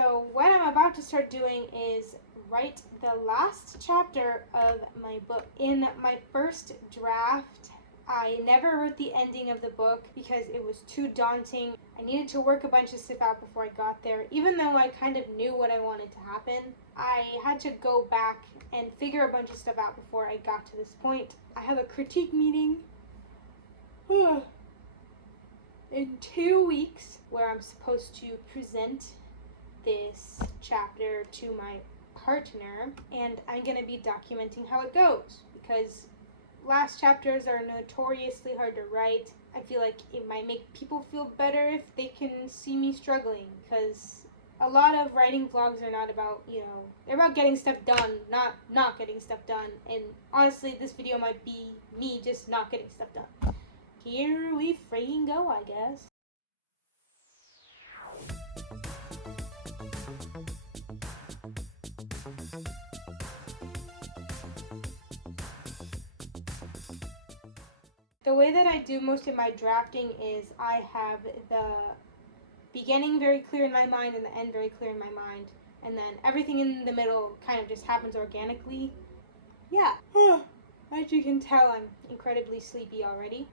So what I'm about to start doing is write the last chapter of my book. In my first draft, I never wrote the ending of the book because it was too daunting. I needed to work a bunch of stuff out before I got there. Even though I kind of knew what I wanted to happen, I had to go back and figure a bunch of stuff out before I got to this point. I have a critique meeting in 2 weeks where I'm supposed to present this chapter to my partner, and I'm going to be documenting how it goes because last chapters are notoriously hard to write. I feel like it might make people feel better if they can see me struggling, because a lot of writing vlogs are not about, they're about getting stuff done, not getting stuff done. And honestly, this video might be me just not getting stuff done. Here we freaking go, I guess. The way that I do most of my drafting is I have the beginning very clear in my mind and the end very clear in my mind, and then everything in the middle kind of just happens organically. Yeah. As you can tell, I'm incredibly sleepy already.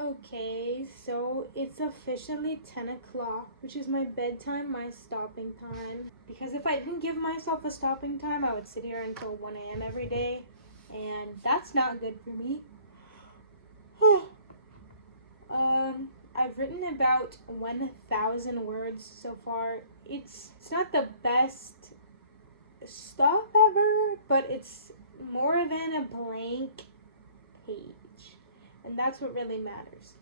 Okay, so it's officially 10 o'clock, which is my bedtime, my stopping time. Because if I didn't give myself a stopping time, I would sit here until 1 a.m. every day, and that's not good for me. I've written about 1,000 words so far. It's not the best stuff ever, but it's more than a blank page. And that's what really matters.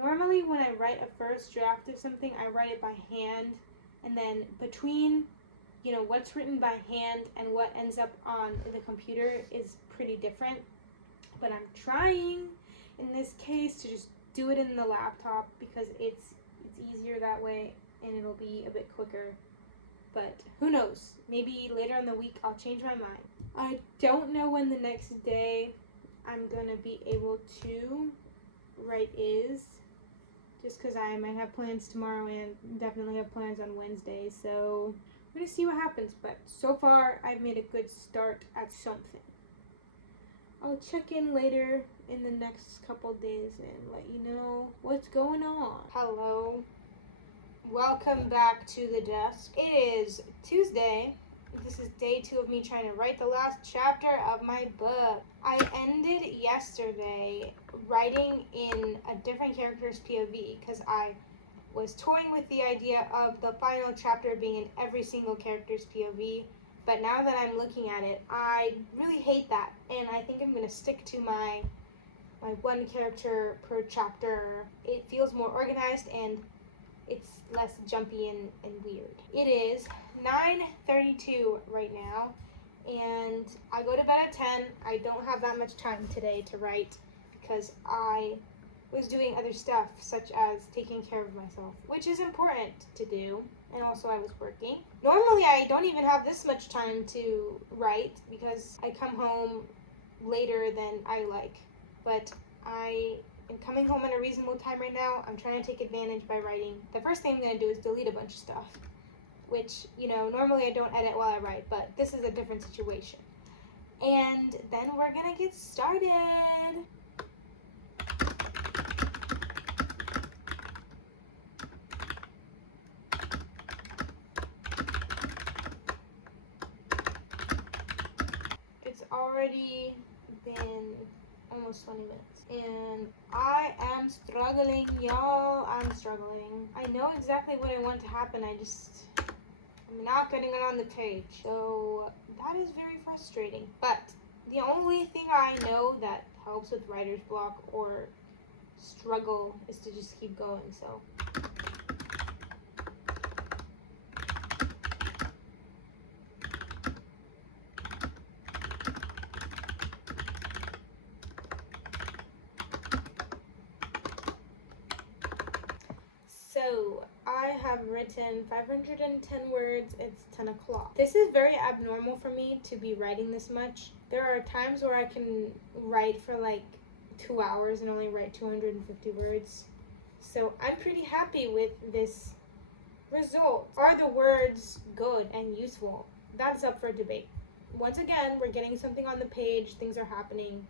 Normally when I write a first draft of something, I write it by hand, and then between, what's written by hand and what ends up on the computer is pretty different. But I'm trying, in this case, to just do it in the laptop because it's easier that way and it'll be a bit quicker. But who knows? Maybe later in the week I'll change my mind. I don't know when the next day I'm gonna be able to write is, just because I might have plans tomorrow and definitely have plans on Wednesday, so I'm gonna see what happens. But so far I've made a good start at something. I'll check in later in the next couple days and let you know what's going on. Hello, welcome back to the desk. It is Tuesday. This is day 2 of me trying to write the last chapter of my book. I ended yesterday writing in a different character's POV because I was toying with the idea of the final chapter being in every single character's POV. But now that I'm looking at it, I really hate that. And I think I'm going to stick to my one character per chapter. It feels more organized and it's less jumpy and weird. It is 9:32 right now, and I go to bed at 10. I don't have that much time today to write because I was doing other stuff such as taking care of myself, which is important to do, and also I was working. Normally I don't even have this much time to write because I come home later than I like, but I am coming home at a reasonable time right now. I'm trying to take advantage by writing. The first thing I'm going to do is delete a bunch of stuff, which, normally I don't edit while I write, but this is a different situation. And then we're going to get started. It's already been almost 20 minutes. And I am struggling, y'all. I'm struggling. I know exactly what I want to happen. I'm not getting it on the page. So that is very frustrating. But the only thing I know that helps with writer's block or struggle is to just keep going. So have written 510 words. It's 10 o'clock. This is very abnormal for me to be writing this much. There are times where I can write for like 2 hours and only write 250 words. So I'm pretty happy with this result. Are the words good and useful? That's up for debate. Once again, we're getting something on the page, things are happening,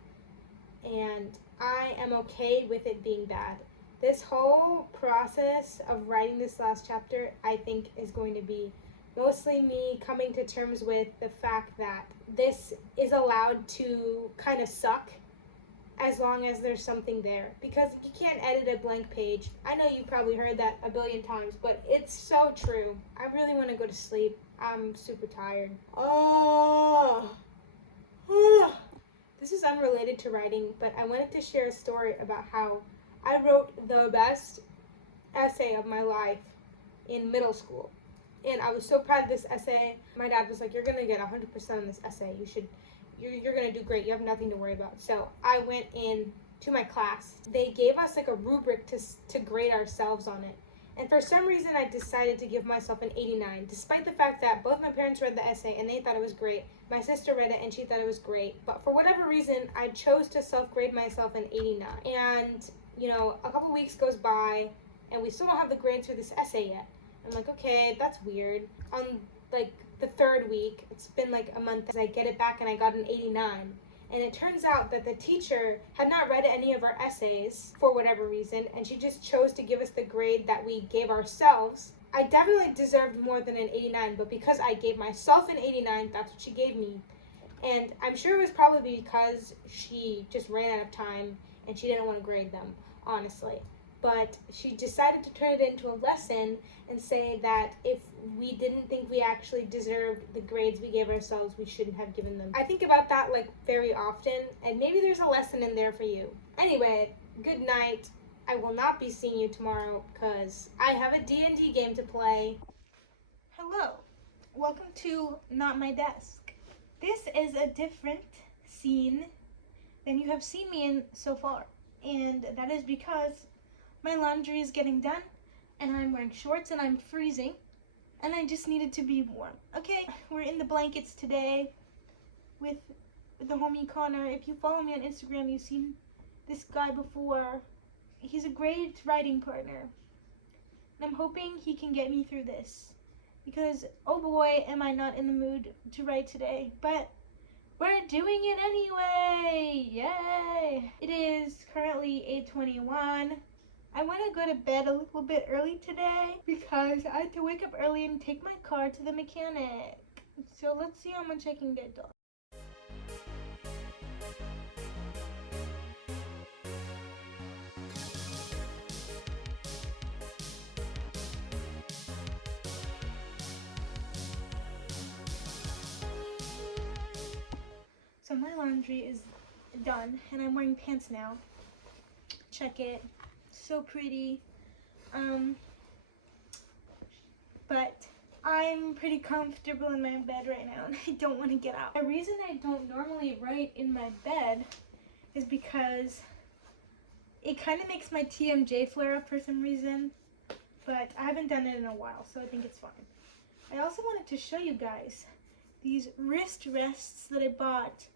and I am okay with it being bad. This whole process of writing this last chapter, I think, is going to be mostly me coming to terms with the fact that this is allowed to kind of suck as long as there's something there, because you can't edit a blank page. I know you probably heard that a billion times, but it's so true. I really want to go to sleep. I'm super tired. This is unrelated to writing, but I wanted to share a story about how I wrote the best essay of my life in middle school. And I was so proud of this essay. My dad was like, "You're going to get 100% on this essay. You're going to do great. You have nothing to worry about." So I went in to my class. They gave us like a rubric to grade ourselves on it. And for some reason, I decided to give myself an 89, despite the fact that both my parents read the essay and they thought it was great. My sister read it and she thought it was great. But for whatever reason, I chose to self-grade myself an 89. And, a couple weeks goes by and we still don't have the grades for this essay yet. I'm like, okay, that's weird. On, like, the third week, it's been like a month, as I get it back and I got an 89. And it turns out that the teacher had not read any of our essays for whatever reason, and she just chose to give us the grade that we gave ourselves. I definitely deserved more than an 89, but because I gave myself an 89, that's what she gave me. And I'm sure it was probably because she just ran out of time and she didn't want to grade them, honestly. But she decided to turn it into a lesson and say that if we didn't think we actually deserved the grades we gave ourselves, we shouldn't have given them. I think about that like very often, and maybe there's a lesson in there for you. Anyway, good night. I will not be seeing you tomorrow because I have a D&D game to play. Hello, welcome to Not My Desk. This is a different scene than you have seen me in so far, and that is because my laundry is getting done, and I'm wearing shorts, and I'm freezing, and I just needed to be warm. Okay, we're in the blankets today with the homie Connor. If you follow me on Instagram, you've seen this guy before. He's a great writing partner, and I'm hoping he can get me through this, because oh boy, am I not in the mood to write today, but we're doing it anyway! Yay! It is currently 8:21. I want to go to bed a little bit early today because I have to wake up early and take my car to the mechanic. So let's see how much I can get done. So my laundry is done and I'm wearing pants now. Check it. So pretty. But I'm pretty comfortable in my bed right now and I don't want to get out. The reason I don't normally write in my bed is because it kind of makes my TMJ flare up for some reason, but I haven't done it in a while, so I think it's fine. I also wanted to show you guys these wrist rests that I bought.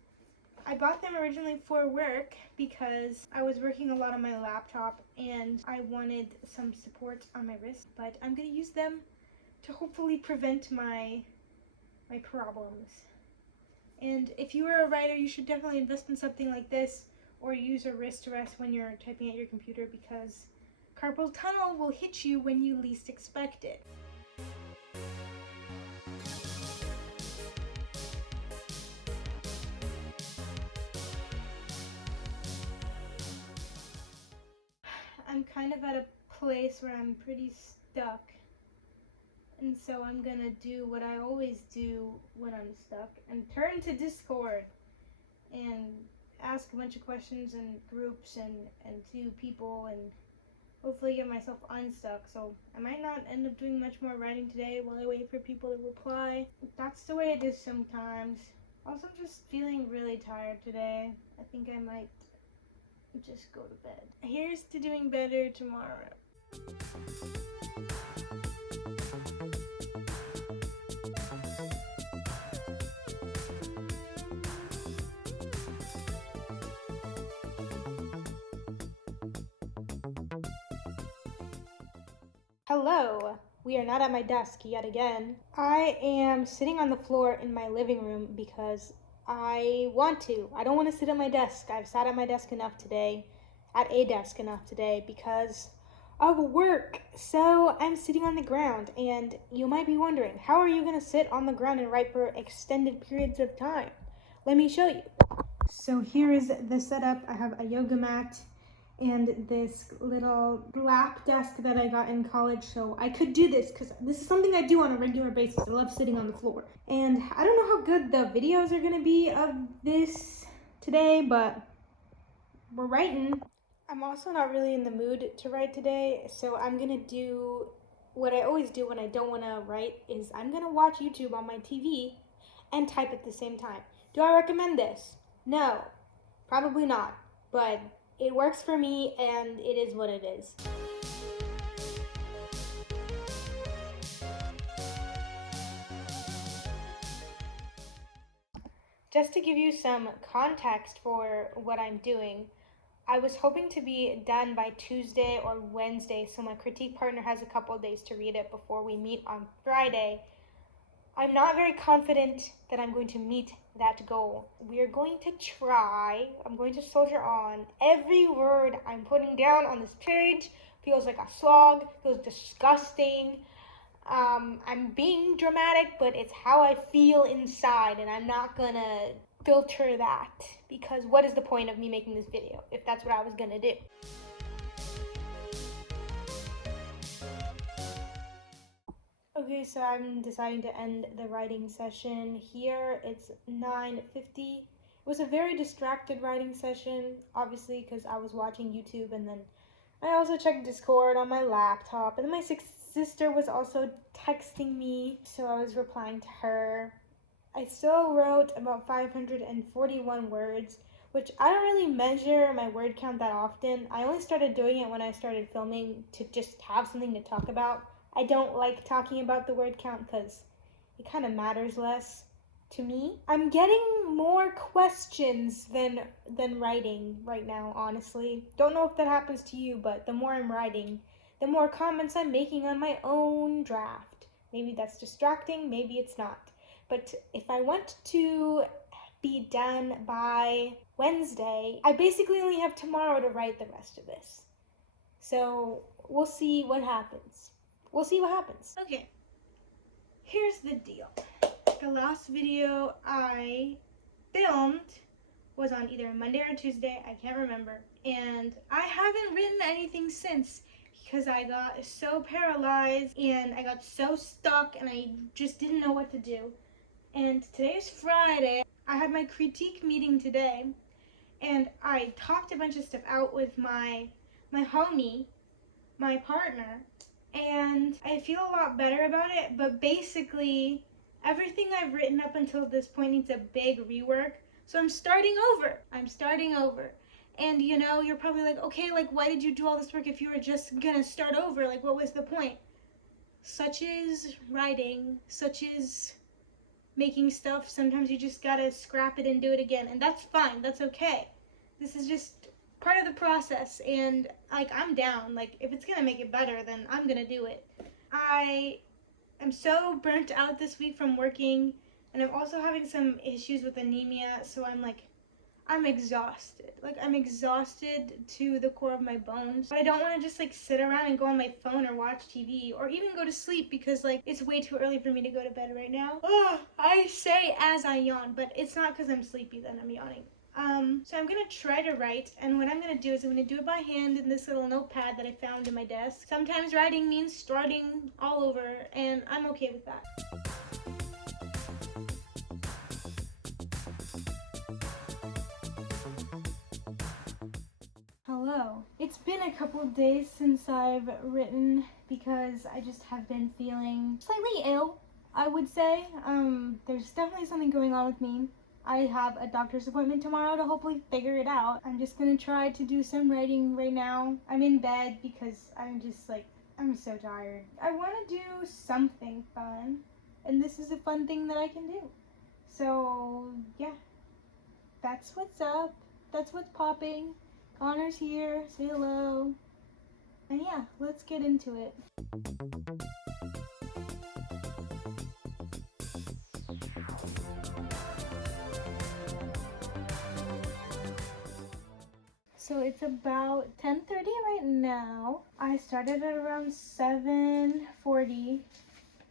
I bought them originally for work because I was working a lot on my laptop and I wanted some support on my wrist, but I'm going to use them to hopefully prevent my problems. And if you are a writer, you should definitely invest in something like this or use a wrist rest when you're typing at your computer, because carpal tunnel will hit you when you least expect it. I'm kind of at a place where I'm pretty stuck, and so I'm gonna do what I always do when I'm stuck and turn to Discord and ask a bunch of questions in groups and to people and hopefully get myself unstuck. So I might not end up doing much more writing today while I wait for people to reply. That's the way it is sometimes. Also, I'm just feeling really tired today. I think I might just go to bed. Here's to doing better tomorrow. Hello! We are not at my desk yet again. I am sitting on the floor in my living room because I want to. I don't want to sit at my desk. I've sat at my desk enough today, at a desk enough today because of work. So I'm sitting on the ground, and you might be wondering, how are you going to sit on the ground and write for extended periods of time? Let me show you. So here is the setup. I have a yoga mat and this little lap desk that I got in college, so I could do this because this is something I do on a regular basis. I love sitting on the floor. And I don't know how good the videos are gonna be of this today, but we're writing. I'm also not really in the mood to write today, so I'm gonna do what I always do when I don't wanna write is I'm gonna watch YouTube on my TV and type at the same time. Do I recommend this? No, probably not, but it works for me and it is what it is. Just to give you some context for what I'm doing, I was hoping to be done by Tuesday or Wednesday, so my critique partner has a couple of days to read it before we meet on Friday. I'm not very confident that I'm going to meet that goal. We are going to try. I'm going to soldier on. Every word I'm putting down on this page feels like a slog, feels disgusting. I'm being dramatic, but it's how I feel inside, and I'm not gonna filter that because what is the point of me making this video if that's what I was gonna do? Okay, so I'm deciding to end the writing session here. It's 9:50. It was a very distracted writing session, obviously, because I was watching YouTube and then I also checked Discord on my laptop. And then my sister was also texting me, so I was replying to her. I still wrote about 541 words, which I don't really measure my word count that often. I only started doing it when I started filming to just have something to talk about. I don't like talking about the word count because it kind of matters less to me. I'm getting more questions than writing right now, honestly. Don't know if that happens to you, but the more I'm writing, the more comments I'm making on my own draft. Maybe that's distracting, maybe it's not. But if I want to be done by Wednesday, I basically only have tomorrow to write the rest of this. So we'll see what happens. We'll see what happens. Okay, here's the deal. The last video I filmed was on either Monday or Tuesday, I can't remember. And I haven't written anything since because I got so paralyzed and I got so stuck and I just didn't know what to do. And today is Friday. I had my critique meeting today and I talked a bunch of stuff out with my homie, my partner, and I feel a lot better about it, but basically everything I've written up until this point needs a big rework. So I'm starting over. And you know, you're probably like, okay, like why did you do all this work if you were just gonna start over? Like what was the point? Such is writing, such is making stuff. Sometimes you just gotta scrap it and do it again, and that's fine, that's okay. This is just part of the process, and like I'm down. Like if it's gonna make it better, then I'm gonna do it. I am so burnt out this week from working, and I'm also having some issues with anemia, so I'm exhausted. Like I'm exhausted to the core of my bones. But I don't want to just like sit around and go on my phone or watch TV or even go to sleep because like it's way too early for me to go to bed right now. Ugh, I say as I yawn, but it's not because I'm sleepy that I'm yawning. So I'm gonna try to write, and what I'm gonna do is I'm gonna do it by hand in this little notepad that I found in my desk. Sometimes writing means starting all over, and I'm okay with that. Hello. It's been a couple of days since I've written because I just have been feeling slightly ill, I would say. There's definitely something going on with me. I have a doctor's appointment tomorrow to hopefully figure it out. I'm just gonna try to do some writing right now. I'm in bed because I'm so tired. I want to do something fun, and this is a fun thing that I can do. So, yeah, that's what's up. That's what's popping. Connor's here. Say hello. And yeah, let's get into it. So it's about 10:30 right now. I started at around 7:40,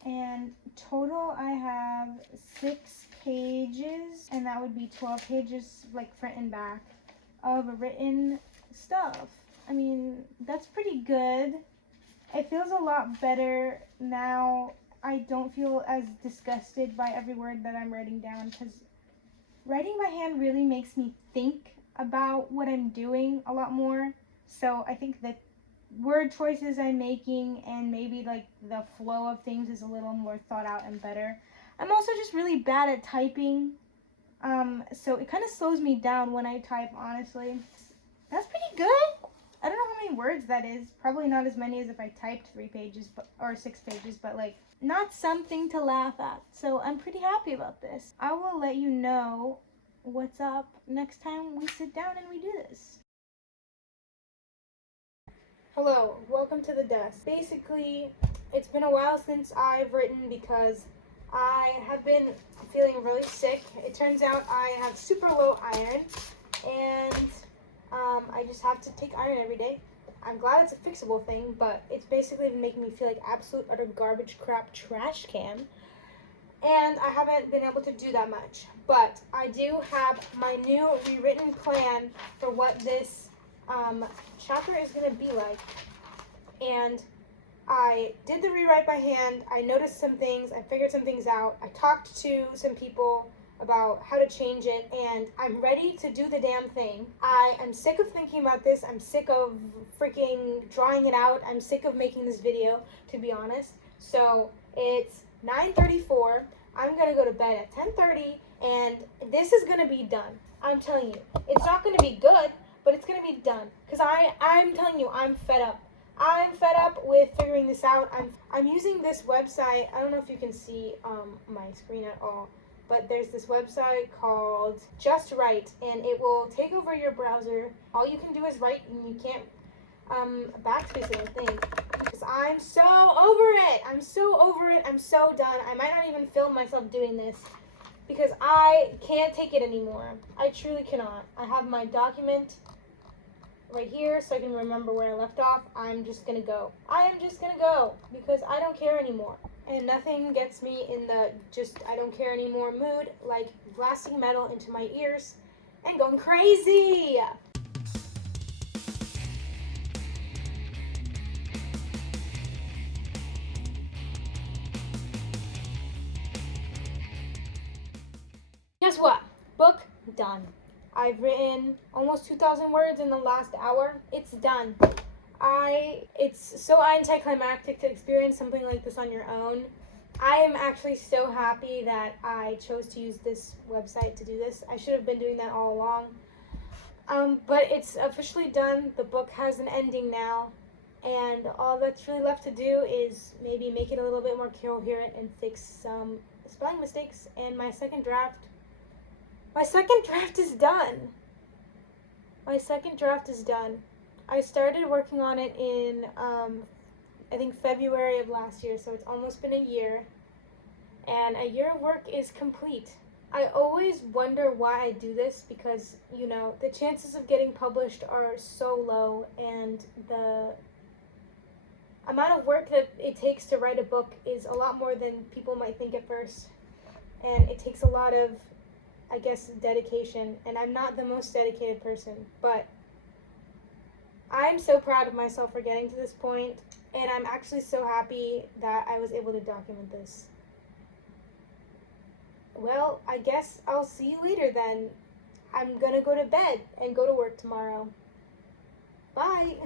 and total I have 6 pages, and that would be 12 pages like front and back of written stuff. I mean, that's pretty good. It feels a lot better now. I don't feel as disgusted by every word that I'm writing down, because writing by hand really makes me think about what I'm doing a lot more. So I think that word choices I'm making and maybe like the flow of things is a little more thought out and better. I'm also just really bad at typing. So it kind of slows me down when I type, honestly. That's pretty good. I don't know how many words that is. Probably not as many as if I typed 3 pages or 6 pages, but like not something to laugh at. So I'm pretty happy about this. I will let you know what's up next time we sit down and we do this. Hello, welcome to the desk. Basically, it's been a while since I've written because I have been feeling really sick. It turns out I have super low iron, and I just have to take iron every day. I'm glad it's a fixable thing, but it's basically been making me feel like absolute utter garbage crap trash can. And I haven't been able to do that much. But I do have my new rewritten plan for what this chapter is going to be like. And I did the rewrite by hand. I noticed some things. I figured some things out. I talked to some people about how to change it, and I'm ready to do the damn thing. I am sick of thinking about this. I'm sick of freaking drawing it out. I'm sick of making this video, to be honest. So it's 9:34. I'm gonna go to bed at 10:30, and this is gonna be done. I'm telling you, it's not gonna be good, but it's gonna be done. Cause I'm telling you, I'm fed up. I'm fed up with figuring this out. I'm using this website. I don't know if you can see my screen at all, but there's this website called Just Write, and it will take over your browser. All you can do is write, and you can't backspace it, I think. Because I'm so over it. I'm so over it. I'm so done. I might not even film myself doing this because I can't take it anymore. I truly cannot. I have my document right here so I can remember where I left off. I'm just gonna go. I am just gonna go because I don't care anymore. And nothing gets me in the just I don't care anymore mood like blasting metal into my ears and going crazy. Guess what? Book done. I've written almost 2,000 words in the last hour. It's done. It's so anticlimactic to experience something like this on your own. I am actually so happy that I chose to use this website to do this. I should have been doing that all along. But it's officially done. The book has an ending now. And all that's really left to do is maybe make it a little bit more coherent and fix some spelling mistakes. And my second draft is done. My second draft is done. I started working on it in, I think February of last year, so it's almost been a year. And a year of work is complete. I always wonder why I do this because, you know, the chances of getting published are so low, and the amount of work that it takes to write a book is a lot more than people might think at first. And it takes a lot of, I guess, dedication, and I'm not the most dedicated person, but I'm so proud of myself for getting to this point, and I'm actually so happy that I was able to document this. Well, I guess I'll see you later then. I'm gonna go to bed and go to work tomorrow. Bye!